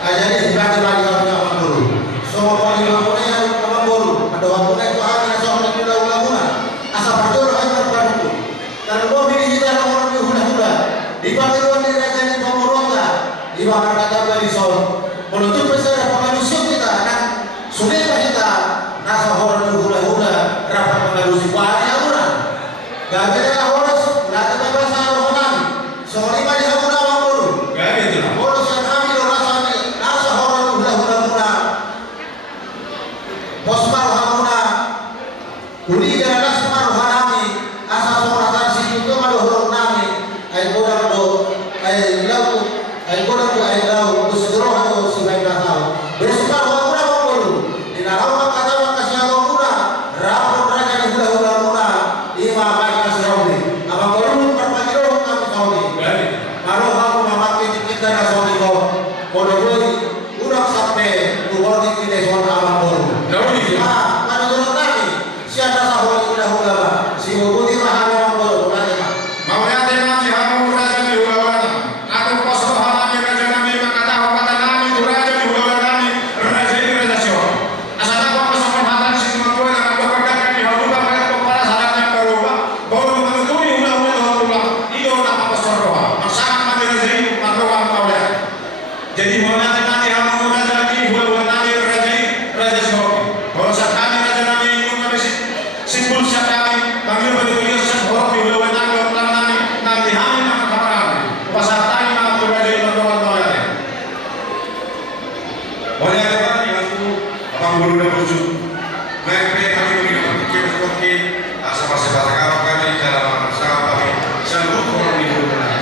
Jadi sebagai bagi orang guru. Semua bagi orang guru. Ada orang itu hanya seorang yang ulang-ulang. Asal berdoa hanya berdoa. Kalau mau pilih kita orang yang hula-hula. Dipakai orang yang rajin pemerintah. Dibakar kata bagi seorang. Menutup besar pengarusi kita kan. Sulit kita. Nasa orang yang hula-hula. Rapat pengarusi banyak orang. Gak ada orang. Gak ada bahasa orang. Seorang bagi orang guru. Gak ada itu. Posmar hamuna uli jalan semar hanami asa soratan situ tu malu huruf nami ay kodam do ay kodam do ay lau kusdro hado sibai kasau bersumar hamuna mongolu dinarawa kata makasih hamuna rapor raja di hula hamuna ima baik kasrawi abang golu perpajiro kami saudi malu hamuna mati kita na saudi ko kodoi urak sampai tuwar di kita saudi abang golu siapa sahabat hula-hula si Budi mahal orang mau nanti hamu raja di hula-hula aku kosong halami raja nami kata kata nami itu raja di hula-hula nami raja ini raja siapa asal aku kosong halan si semua dengan dua kata di hula-hula mereka kepala salatnya berubah baru mengenai hula-hula itu nama kosong roha masalah mati raja ini makroha kau lihat jadi mau nanti hamu raja di hula-hula nami raja siapa kalau sekarang raja nami simbol syakami kami berdiri sebuah di bawah tangga tangan nanti kami nama kamar pasar tani nama berbagai pertemuan oleh apa nih aku abang guru dan bujuk mereka kami begini berpikir seperti asal sebat kami dalam masalah kami selalu orang di bawah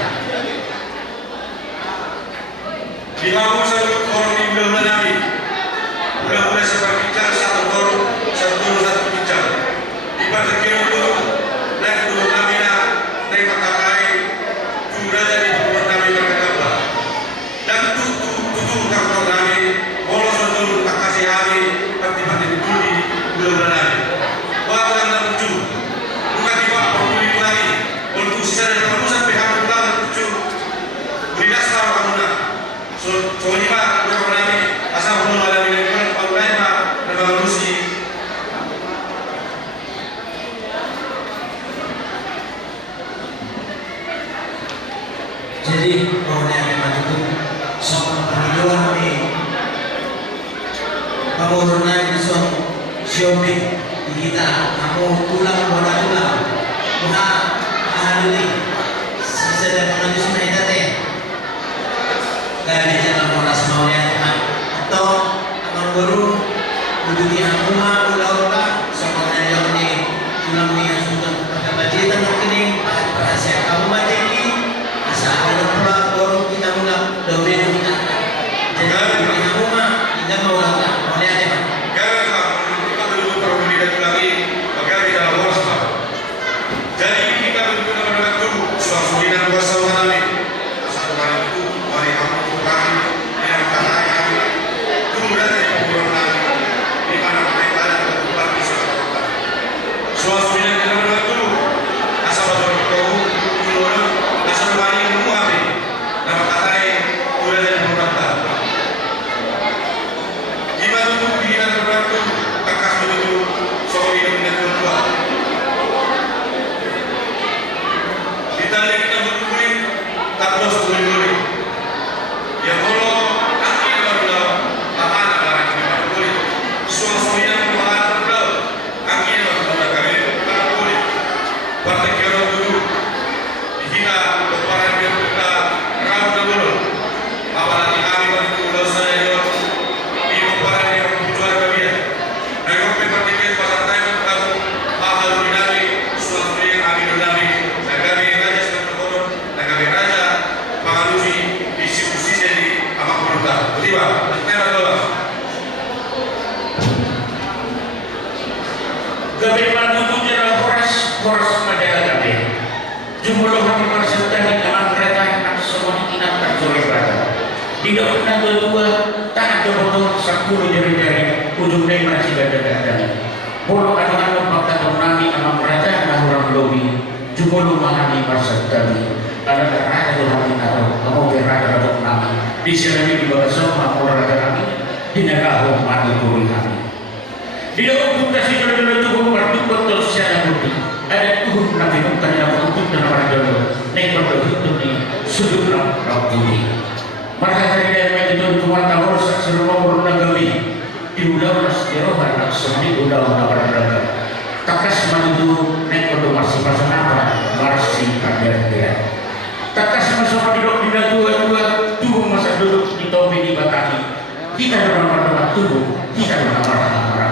di kamu selalu orang di bawah nabi udah seperti bicara satu bicara ibarat kira dulu naik dulu namina naik makakai juga dari dulu nami berkata dan tutup kantor nami bolos dulu tak kasih hari pati-pati dulu belum nami bahkan lucu bukan tiba peduli lagi untuk sisa dari kamu sampai hampir bulan lucu beridas tahu kamu nak so ini pak udah nami asal belum ada dengan kalau lain pak nama Rusi. Jadi orang yang maju sama perjuangan ni, kamu naik di shopping kita, kamu tulang bola tulang, bukan ahli sedang menuju sungai tete, kami jalan bola semua yang atau abang guru duduk rumah ulah sama yang ni tulang ni yang sudah pada bajitan ini perhatian kamu baca ini. Ada pula baru kita mulai domain kita. Jadi kita rumah kita mau lakukan boleh ada pak? Kalau kita belum tahu tidak lagi, maka kita harus tahu. Jadi kita betul-betul mengatur suatu dan bersama kami. Satu hari itu hari kamu kami yang kata kami tunggu dari kurang kami di mana mereka ada tempat di sana. Suatu dan kita mengatur asal betul tahu turun asal balik nama katanya udah jadi pemerintah. Gimana tuh pilihan terbantu bekas betul soal hidup dan kedua. Kita lihat kita betul tak terus boleh. Ya Allah kaki adalah tangan adalah kita boleh. Suami yang Tuhan adalah kaki adalah kami tak boleh. Partai kira dulu kita berperan kita dulu apalagi kami berdua saya di peran yang berjuang kami mereka berpikir pasal time kamu mahal dinami suatu yang kami dinami dan kami raja sedang berkodok dan kami raja mengalusi diskusi jadi amak pemerintah tiba kita adalah kami bantu Jenderal Polres Madura kami jumlah kami berserta dengan mereka semua ingat terjolek pada tidak pernah berdua tak ada potong 10 jari-jari ujungnya masih ganda-ganda bodoh anak-anak bakal menami amat mereka orang lobi jumlah memahami masa kami ada Tuhan atau kamu berada dalam nama di sini di bawah sama orang kami di negara mati turun kami di dalam kita sih kalau itu waktu betul secara bukti ada tuh nanti bukan yang untuk dan orang dulu nek betul itu nih sudut bukti maka dari itu cuma tahu serupa orang kami di udah sejarah anak semua udah berada takas maju nek betul masih pasang apa masih ada dia takas masuk di dua tubuh masa duduk di topi di batang kita dalam pada tubuh kita dalam pada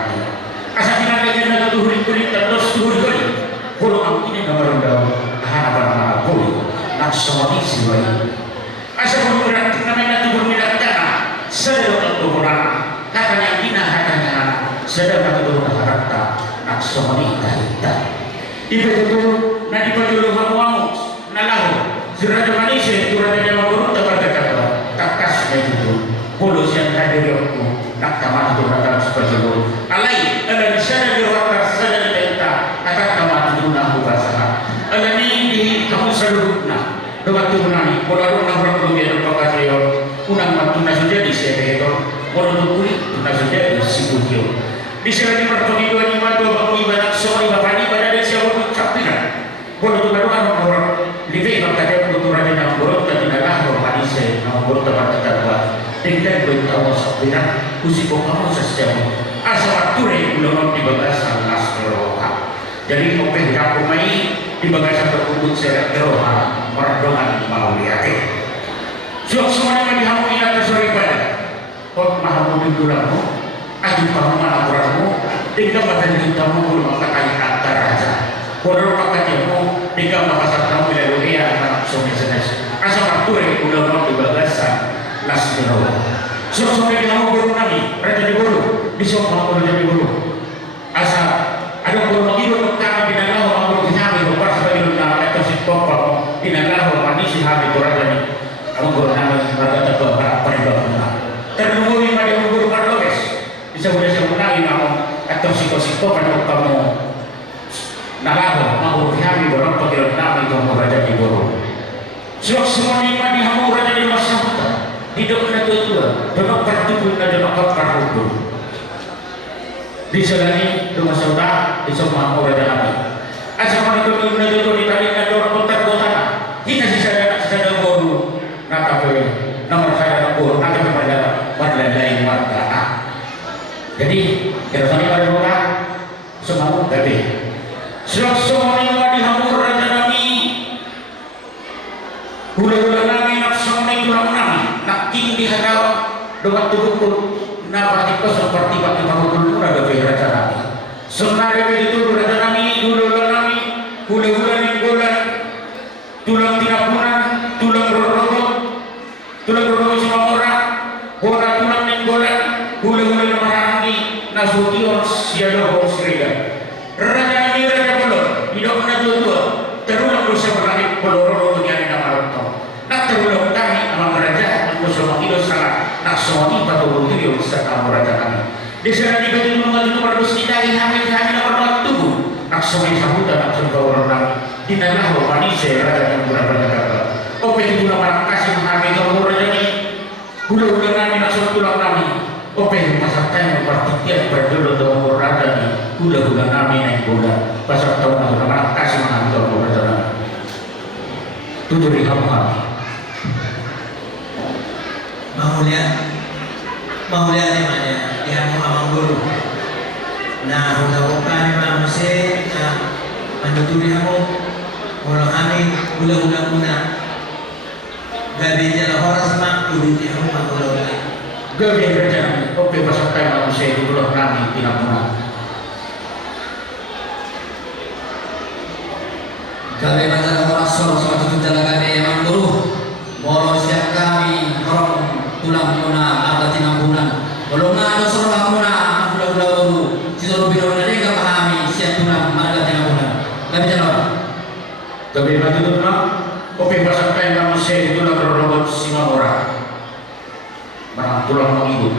asal kita dengan tubuh terus tubuh kalau aku ini nomor daun harapan aku nak semua isi lagi asal bergerak namanya tubuh tidak tanah sedang tubuh orang katanya kina katanya sedang tubuh harapta nak semua kita itu nanti perlu kamu nalahu Zirada manusia itu rada yang menurut kata takas itu polos yang ada di aku nak tamat itu rada seperti itu alai ada di sana di waktu sana di tenta kata tamat itu nak bahasa ada ni kamu seluruhnya doa tu nani kalau orang belum dia doa dia unang matu nasudah di sini itu kalau tu kulit nasudah di situ dia di sini di pertoni dua ni matu bangun ibadat sore bapak ibadat dia siapa ucapkan kalau tu baru orang Livi makanya untuk raja yang buruk dan tidak lahir manusia yang buruk tempat kita buat tinggal beritahu sabina usiko kamu sesiapa asal waktu belum di bagasan nasroha jadi opeh yang kumai di bagasan terkubut serak roha merdongan mau lihat suap semuanya dihamu ina tersoriban kot mahamu dudulamu aju pahaman apuramu tinggal badan hintamu belum mengatakan kata raja Kodor pakatmu tiga makassar tamu dari dunia anak sungai senes. Asal waktu udah mau di bagasan las dero. Sok-sok di kamu baru nami raja di bulu, di sok kamu raja di bulu. Asal ada guru mengiru karena di negara kamu berkhianat lupa sebagai negara itu si topal di negara manis si hati raja ni. Kamu guru nami raja tebal peribahana. Terdumui pada guru parlokes. Bisa boleh sebenarnya kamu atau siko-siko pada kamu. Nalaho mau kami borong pagilot namin kung raja di borong. So semua lima di hamu raja di masyarakat hidup na tutua donok pertubuh na donok pertubuh. Di selani rumah saudara di semua raja nabi. Asal mana tutup na tutua di tali na donok kota kita sisa boru nakape nomor saya boru nakape pada lain warga. Jadi kita tadi pada orang semua tadi. Semua yang di hamur raja nami, hula-hula nami nak semua itu nami, nak tinggi hadau dengan tubuhku, nak pasti seperti bagi kamu dulu ada raja nami. Sebenarnya itu raja nami, hula-hula nami, hula-hula ninggolan, tulang tinapunan, tulang berrobot semua orang, bola tulang ninggolan, hula-hula namarangi, nasution siado hosriga. Raja nami tidak pernah tua terulang dosa berlari peloro dunia yang nama nak terulang kami amang raja untuk semua hidup salah nak semua pada bukti serta raja kami di sana di baju mengaji nomor dos kita hanya nomor tubuh nak semua sambutan nak semua orang kami di negara manusia raja yang berada kata oke itu nama kasih menghargai kamu raja ini hula-hula kami nak semua tulang kami oke masa time berpikir berdulu dengan raja ini hula-hula kami naik bola pasal tahun lalu nama kasih mengambil kebenaran tujuh di kamu mau lihat ni mana dia mau amang guru nah hula-hula ni manusia menutupi kamu kalau kami hula-hula puna gabi jalan orang sama kudu di kamu hula-hula gabi kerja oke pasal tahun manusia di bulan kami tidak puna Kami masalah rasul suatu jalan yang guru moro siap kami orang tulang muna ada tinambunan belum ada seorang muna bulan-bulan baru disuruh biro mereka pahami siap tulang ada tinambunan kami jalan tapi mati itu nak kopi pasal kain manusia itu nak berrobot semua orang barang tulang mengibu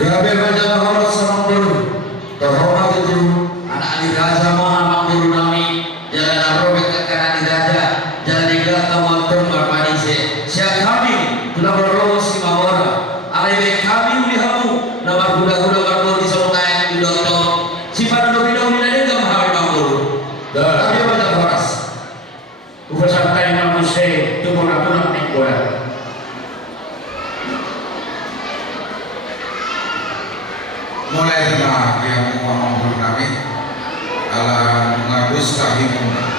gabe masalah harus sama guru terhormat itu anak di raja mana guru nami jalan arobek ke kanan di raja jalan di Paniga tamatong marpanise. Siya kami telah berlalu si Mamora. Alai kami ulihamu nama gula-gula karbo di songai di doktor. Si Pandono ini gam hal Mamoro. Kami pada horas. Upasantai manusia itu punak-punak ning bola. Mulai telah yang ngomong kami ala ngabus kahimu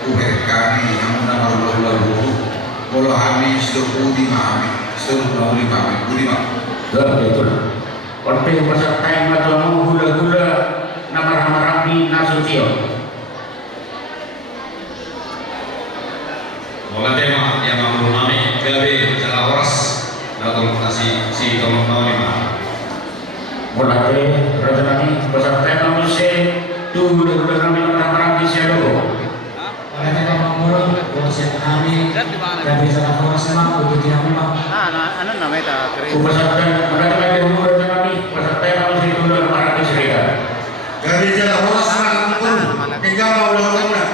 uber kami yang nama lalu kalau kami sudah budi mami sudah budi mami Dah itu lah. Konten upasantai matamu gula-gula nama ramarapi Nasution. Wala tema yang mampu nami kelabe salah horas datang kasih si tolong nami mah. Mulai rajanami upasantai manusia itu gula-gula kami nama ramarapi Siadogo. Oleh kita Mamoro, proses kami dari sana horas mah udah kami mah. Ano namanya ta? Upasantai mulai umur rajanami upasantai manusia itu gula ramarapi Serikat. dari jalan horas tinggal mau lakukan.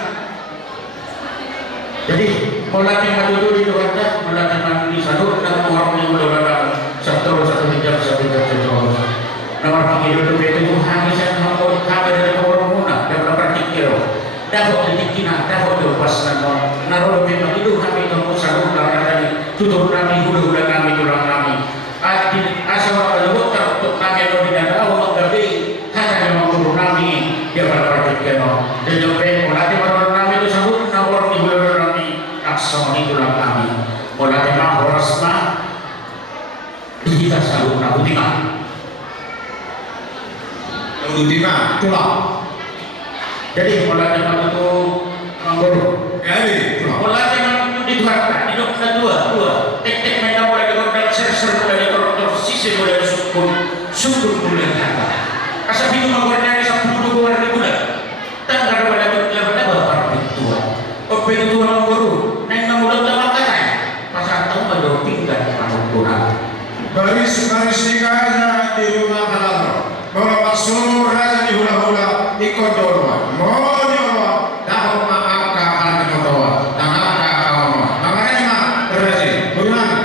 Jadi melatih madu di Jakarta, melatih madu di Sadut dan orang yang berada satu jam sejauh. Nomor panggilan itu hanya saya mau kabar dari orang muna dan berpikir. Dapat dikina, dapat dilepaskan. Naruh memang itu kami temu Sadut dan dari tutup kami hulu kami tulang kami. Asal lewat untuk kami lebih dan tahu menggabi hanya memang guru kami dia berpikir. Dan juga melatih orang kami itu Sadut nawar di hulu aksoni tulang kami. Mulai tema horas mah kita selalu nabutima. Nabutima tulang. Jadi mulai tema itu mengguru. Mulai tema itu dituarkan di dokter dua. Tek mereka mulai dengan ser mulai dokter sisi mulai sukun mulai kata. Asal itu mengguru dari 10 bulan bulan. Tanggal pada dokter pada bapak tua. Oke itu mengguru. Baris nikahnya di rumah Halal. Bawa seluruh raja di hula-hula ikut doa. Mau nyawa dapat maafkan anak doa. Dan apa kamu? Namanya mah berarti bagaimana?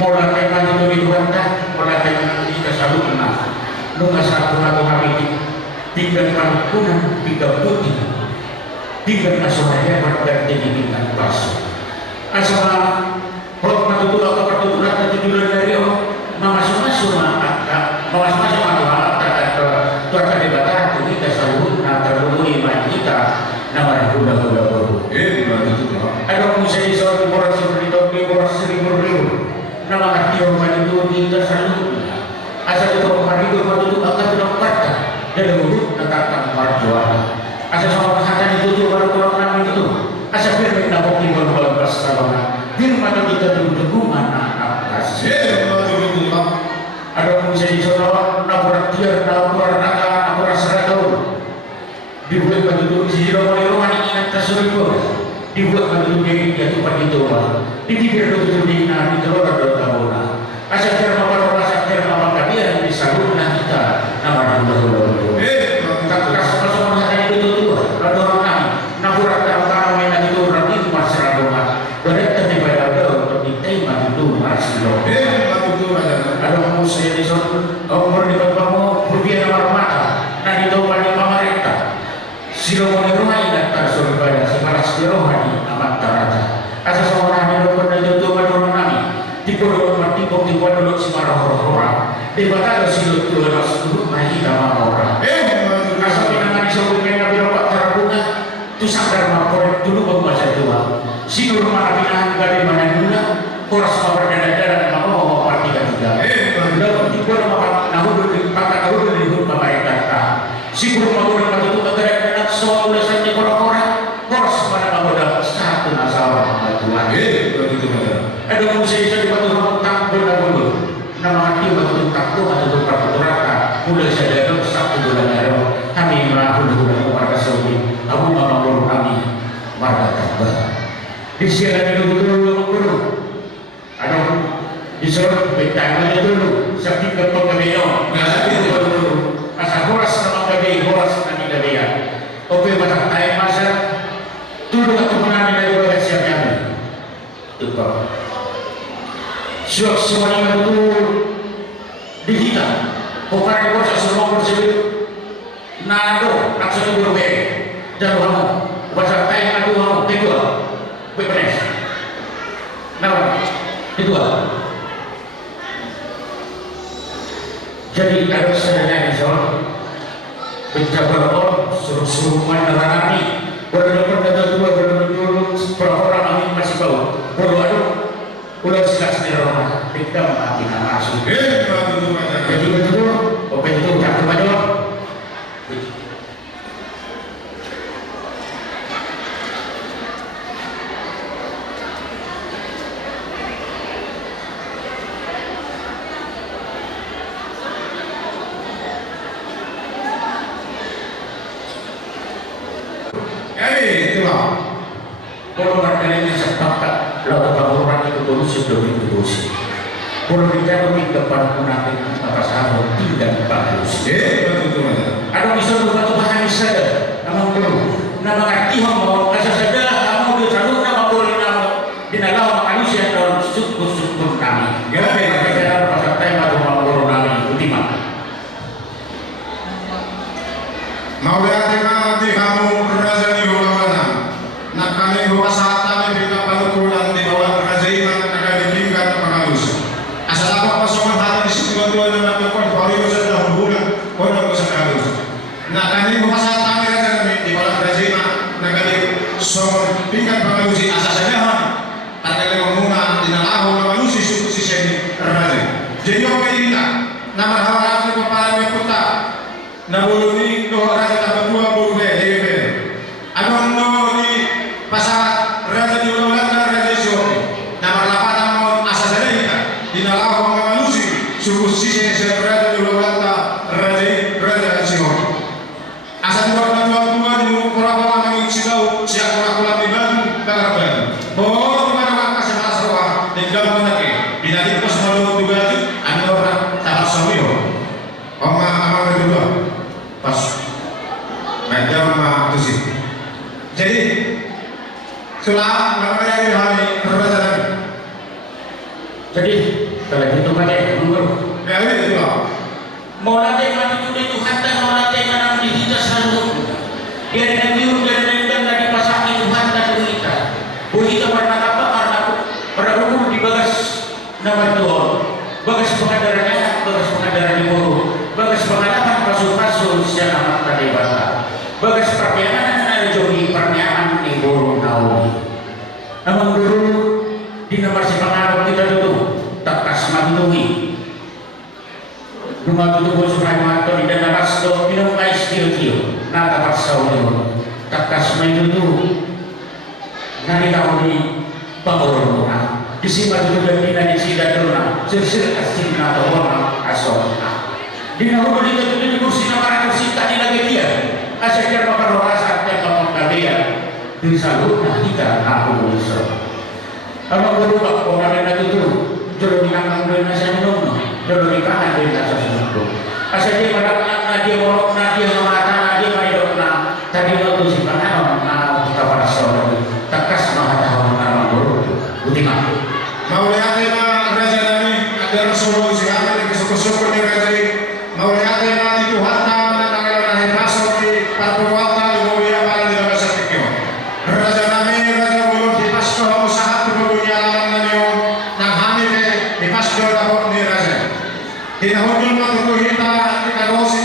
Mulai tema itu dituarkan, mulai tema kita selalu menang. Lu nggak satu kami tinggal pangkunan, tinggal putih, tinggal nasionalnya berganti di bintang palsu. Asal hormat itu atau pertuturan dan tujuan dari masuk-masuk tuan di batang itu kita sahur terlalu iman kita nama gula-gula baru. Ada musim di suatu boras seribu nama hati orang itu kita selalu asal itu orang itu akan didapatkan dan urut tentang perjuangan. Asal sama hati itu baru orang itu asal firman nak bukti baru bersama. Firman kita dulu mana kasih. Ada musim di sana nak tiar nak naga nak seragam. Dibuat baju si jero rumah ini tersebut. Dibuat baju ini jatuh pada itu. Dipikir itu di nanti terus ada tahun. Asal firman baru asal firman kalian bisa guna kita nama dulu. Tak keras pasal hati itu ada orang naburat orang main itu orang itu masyarakat. Berarti tiba ada untuk diterima itu masih ada musuh di sana umur di kamu berbiaya mata nah itu pada pemerintah silomoni rumah ini tersuruh pada si paras di rohani amat taraja asal seorang yang dapat itu menurut kami tipe dulu si marah orang di batang silut tu rasul mahi nama orang asal pinangan disebut mereka berapa terbuka tu sadar mapor dulu membaca doa si rumah pinangan dari mana guna koras mawar dan mau tiga lalu tipe nama nahu dari hukum pemerintah si rumah orang itu terkait dengan soal urusan orang koras pada modal satu masalah Tuhan ada musim itu dibantu orang tak benar-benar nama hati betul tak tuh atau peraturan mulai saja itu satu bulan lalu kami melakukan warga Saudi Abu Bakar kami warga Ka'bah di sini dulu ada disuruh bertanya dulu sakit ke pengemeyo Semuanya itu dihitam. Bukan itu semua bersebut. Nado, nak satu berbeda. Jangan kamu baca tayang adu kamu kedua, beberes. Nama kedua. Jadi ada sebenarnya insya penjaga orang suruh mendarani berdua orang ini masih bau baru udah silas di rumah kita mati masuk jadi betul open itu tak kemana kalau mereka sepakat lalu orang itu dulu sudah ditulis. Kalau kita lebih kepada munafik apa sahabat tidak bagus. Ada bisa berbagai bahan saja. Nama dulu, nama arti mau asal saja. Kamu disambut nama boleh nama dinalau manusia dalam suku kami. Kita dalam pasal tema rumah guru kami ultima. Mau lihat di kamu raja di ulama nak kami wasata mereka panukulan di bawah kerajaan akan diberikan pengalus. Asal apa pasangan hati di situ dua nama tukar baru saja hubungan orang bersekalus. Nak kami wasata mereka di bawah kerajaan akan diberikan pengalus. Asal saja akan ngomong di nalahu pengalus suku sisi raja. Jadi apa ini nak? Nama harap kepala kota. Nabuluni doa raja tak berdua boleh hebat. Agung ni pasal raja di Ulawata raja Siopi. Nama lapatan mau asal dari di nalau manusia suku sisi raja di Ulawata raja Siopi. Asal dua di beberapa orang silau siap melakukan ibadah berapa. Bahwa di mana kasih masalah di dalam negeri. Di dalam pos malu juga ada orang tak samio. Oma kedua pas macam tu sih. Jadi setelah mereka hari perbedaan. Jadi kalau itu pakai nomor. Ya itu lah. Mau latih mati itu Tuhan dan mau latih mana di kita selalu. Dia dengan biru dan lagi pasang Tuhan dan kita. Kita pernah apa karena hukum di bagas nama Tuhan. Bagas pengadaran di buru. Bagas pengadaran pasul secara mata dewasa. Bagas perniagaan ada jogi perniagaan di buru nauni. Namun dulu di nomor si pengaruh kita dulu tak kasih manui. Rumah tutup supaya mata di dana rasto minum ais kio nah dapat saudara tak kasih itu nari tahu di panggung di sini itu dan di sini dulu sesir asin atau orang asal di nahu di kursi nama kursi tadi lagi dia asal dia makan rasa dan makan dia di salutnya kita aku bisa kalau berubah orang yang itu jodoh di kanan dan nasi minum jodoh di kanan dan nasi minum asal dia pada dia mau dia mengatakan dia maidokna tadi waktu si panah kita pada saudara tekas mengatakan orang guru ultima. Mau lihat raja nami ada Rasulullah siapa di suku-suku di raja ini. Mau lihat di Tuhan nama dan pasal di perbuatan di mulia pada di dalam sepikiran. Raja nami raja belum di pasal usaha berbunya alam nanyo nang hamil di pasal dapur di raja. Di tahun 20 kita dosi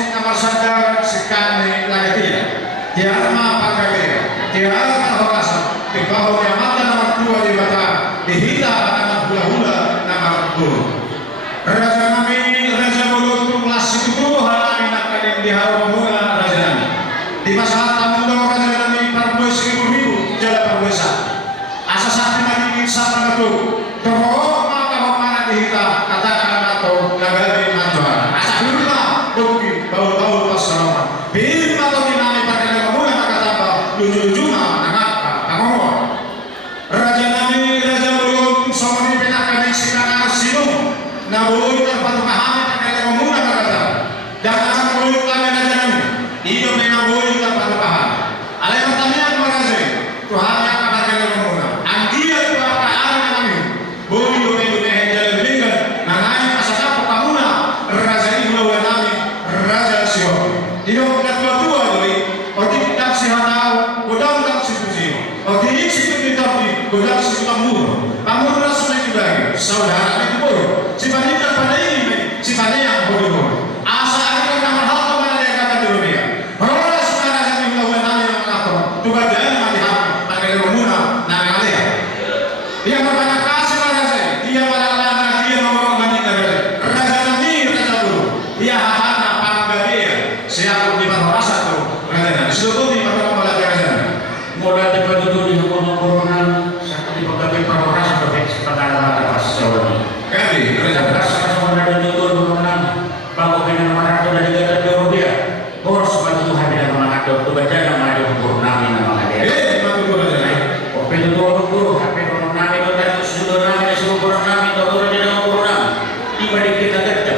Iyo kedua-dua doi, odi tak sihatau, godang tak situsi, odi situ tapi godang situ tambur. Tambur rasa itu lagi, saudara itu boy. Sifatnya pada ini, sifatnya yang bodoh. Asa ada kamar hal kemana dia kata dulu dia. Orang sekarang yang melakukan hal yang apa? Tugas dia mati hak, pakai rumuna, nama dia. Dia berbanyak kasih pada saya, dia pada anak dia mau banyak dari raja nanti raja dulu. Dia hana pangga dia, siapa di mana rasa tuh raja. Seluruh di mana malah dia raja. Mulai dari itu di corona satu di berbagai perkara seperti sepatah mata pas Jawa. Kali raja. Rasa semua dari itu corona bangku dengan mana itu dari kata Eropa. Bos bagi Tuhan dengan mana itu tu baca nama itu corona nama dia. Mati gua raja. Oke itu guru HP corona itu dari saudara ini semua corona itu guru jadi corona. Tiba di kita kerja,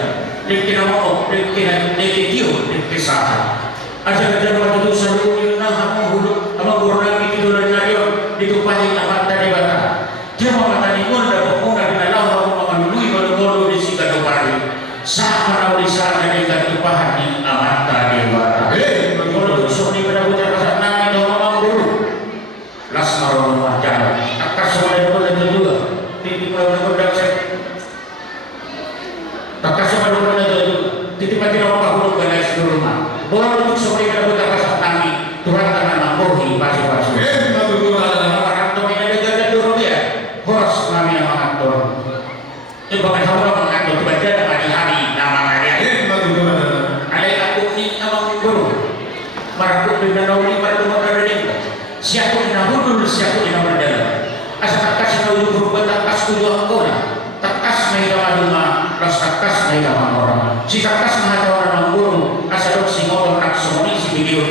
di kita mau, di kita kiu, di kita aja kerja waktu itu selalu nah hulu sama corona itu dari nario itu paling apa tadi bata. Dia mau kata ni pun dah pun dah kenal orang orang dulu baru di sini kado pari. Sama di sana di kado pahani amat tadi bata. Kalau tu soni pada buat pasal nami dah orang dulu. Las marom macam. Takkan semua itu ada juga. Titi pada budak saya. Takkan semua itu ada juga. Titi pada orang dulu kena seluruh rumah. Orang itu semua pada budak pasal nami. Tuhan tanah nampohi pasti-pasti. Mati gua raja. Orang tu ini ada kerja dulu dia. Bos kami yang mengatur. Itu bukan orang mengatur. Baca hari-hari nama dia. Mati gua raja. Ada aku ni abang guru. Marku dengan nauli pada modal ini. Siapa yang nahudul, siapa yang berdala. Asal takas nauli berubah takas kudu akona. Takas mai dalam ras takas mai dalam orang. Si takas mai dalam orang guru. Asal si motor nak semua si video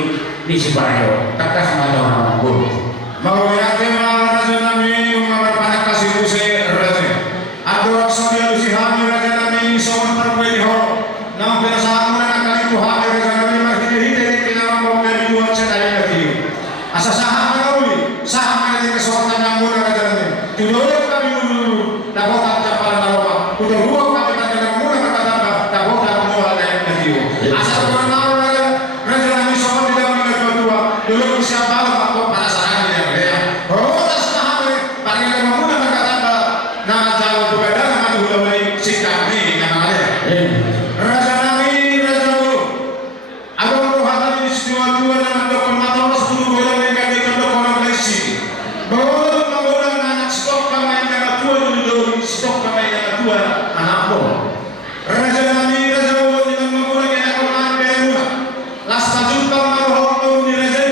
di si bayo. Takas mai dalam orang guru. Mau yake ma raja nami umar panak kasih use raja. Ado aksodia lusi hami raja nami soman perpeli ho. Nam pera sahamu na kali tu hami raja nami marhide hide kita mampu dari dua cedai lagi. Asa saham nauli, saham ada kesuatan yang murah raja nami. Tudor kami dulu, dapat tak capal nawa. Udah ruang kami tak ada murah kata dapat tak mau ada yang lagi. Asa orang nawa raja nami soman di dalam kedua dulu siapa waktu para sarang dia. Oh, tak saham paling ada murah kata nama jauh tu beda nama dulu lagi sikap ni nama dia. Raja nami raja dulu. Abang rohani di dua nama dokter mata orang sepuluh bulan mereka di dokter orang Malaysia. Bawa orang anak stok kami yang tua dulu stok kami yang tua anak pun. Raja nami raja dulu dengan mengurang yang orang bermula. Lasta juta maruh tahun di raja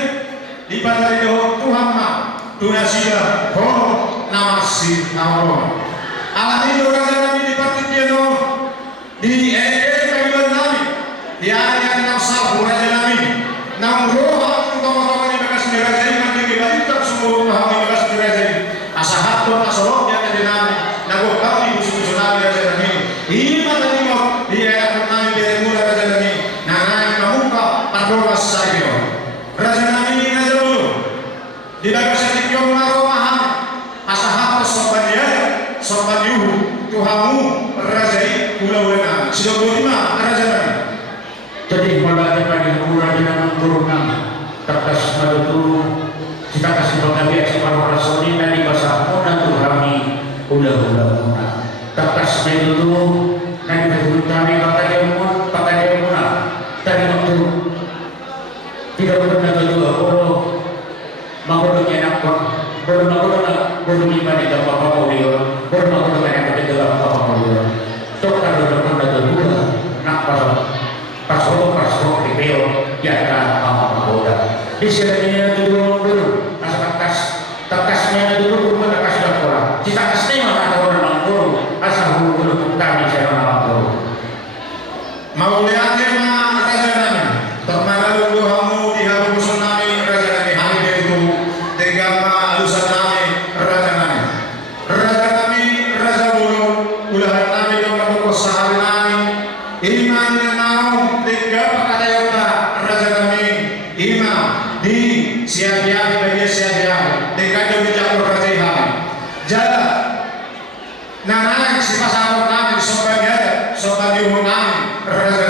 di bandar jauh Tuhan mah dunia sida oh nama si nama. Alam ini raja nami di parti dia di kabilan nami di area yang sah raja nami nam roh utama-utama di bekas raja ini nanti kita tak semua hal di bekas raja ini asahat tuan asorok yang ada nami nago kami musuh nami raja nami ini mana tengok di area nami dari mula raja nami nanai kamuka pardolas saya raja nami raja dulu di bekas tikyong naro mahal asahat sopan dia sopan yuhu Tuhanmu rajai pulau lena sudah berlima raja nami. Jadi pada pada kurang dengan corona terkas madu kita kasih bagi separuh rasulin dari bahasa Mona tu kami ulah terkas itu nanti berhutang pakai dia Mona tadi waktu tidak pernah juga kalau mau enak kok baru lima di dalam apa mau dia baru mau enak di dalam apa mau dia tok kalau pernah juga nak pas di beo ya kan apa di sini dulu takasnya dulu bukan takas dokter si takasnya mana ada orang guru asal guru kami saya orang guru Mau lihat tema raja nami termana dulu kamu di habu tsunami raja nami hari itu tegama alusan nami raja bulu ulah nami dong kau sahari nami iman nau tiga pakadayota raja nami imam di siap-siap bagi siap-siap tiga jauh jauh raja nami jalan nanai si pasang nami sobat yuhu nami raja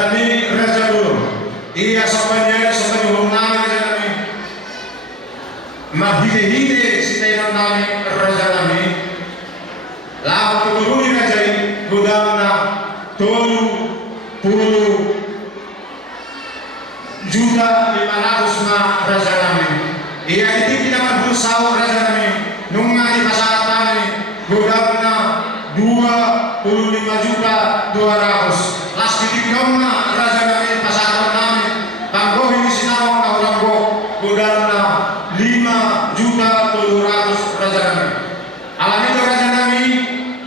nami juta 500 na raja namin. Iya itu kita berusaha raja namin. Nunga di masyarakat kami godam na 25 juta 200. Las titik na raja namin masyarakat namin. Tanggo ini sinawang na orang go godam na 5 juta 200 raja namin. Alam itu raja namin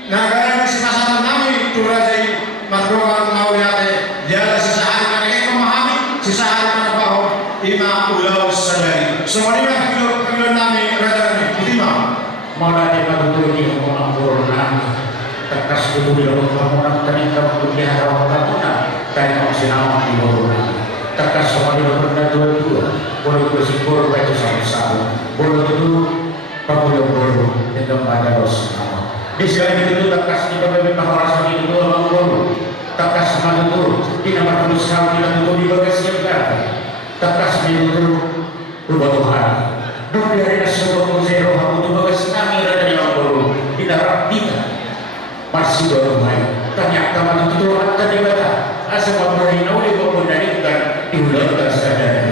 nagaya si masyarakat namin itu raja ini mardokan mau yate dia sesahari kan memahami sesahari kan bahwa ima ulau sadari. Semuanya kilo namin raja namin ultima. Mula di pagtutuli ang mga purunang takas tutuli ang mga purunang taningkang kulihan ang katuna tayo ang sinamang purunang takas sa mga purunang dua-dua boleh bersyukur baca sama-sama boleh itu pagulong-gulong dengan pada dos nama di selain itu takas kita bagi paharasan itu ang gulong takas sama itu tinamar tulisan kita itu di bagasi yang kata takas itu rubah Tuhan dan dari sebuah zero aku tu bagas kami ada yang baru tidak rapita masih baru main ternyata mana itu ada di bata asal memberi nauli maupun dari kan diulang tersadar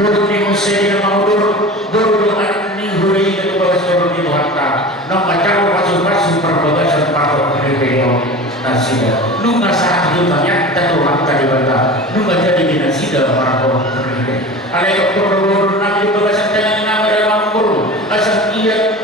dulu di musim yang mau dulu ani huri itu bagas baru di harta nama jauh masuk perbagasan patok rebeo nasida nunga saat itu banyak tentu harta di bata nunga jadi binasida patok rebeo alai doktor nabi bagasan asal iya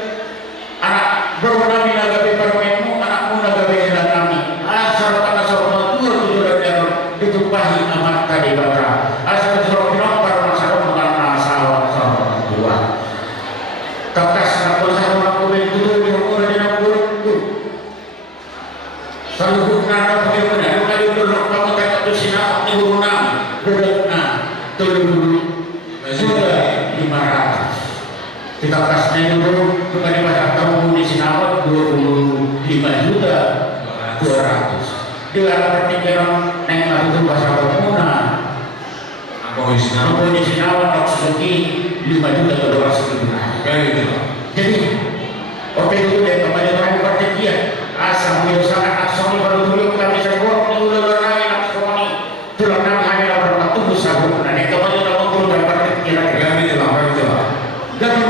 anak berwarna nagabe permenmu anakmu nagabe helang kami asal tanah sorma tujuh dan ditumpahi amat tadi batra asal sorma pinopar masyarakat mengenal asal sorma dua takas nakul sarwa kuben tujuh di umur dan aku selalu nada pakai benar kali dulu kamu tak tusina ni urunam berna tujuh sudah 500 kita kasih dulu kepada pada kamu di Sinawat 25 juta 200 di dalam pertigaan naik itu bahasa Pemuna aku di Sinawat Oksuki 5 juta 200 juta jadi oke itu deh kepada orang pertigaan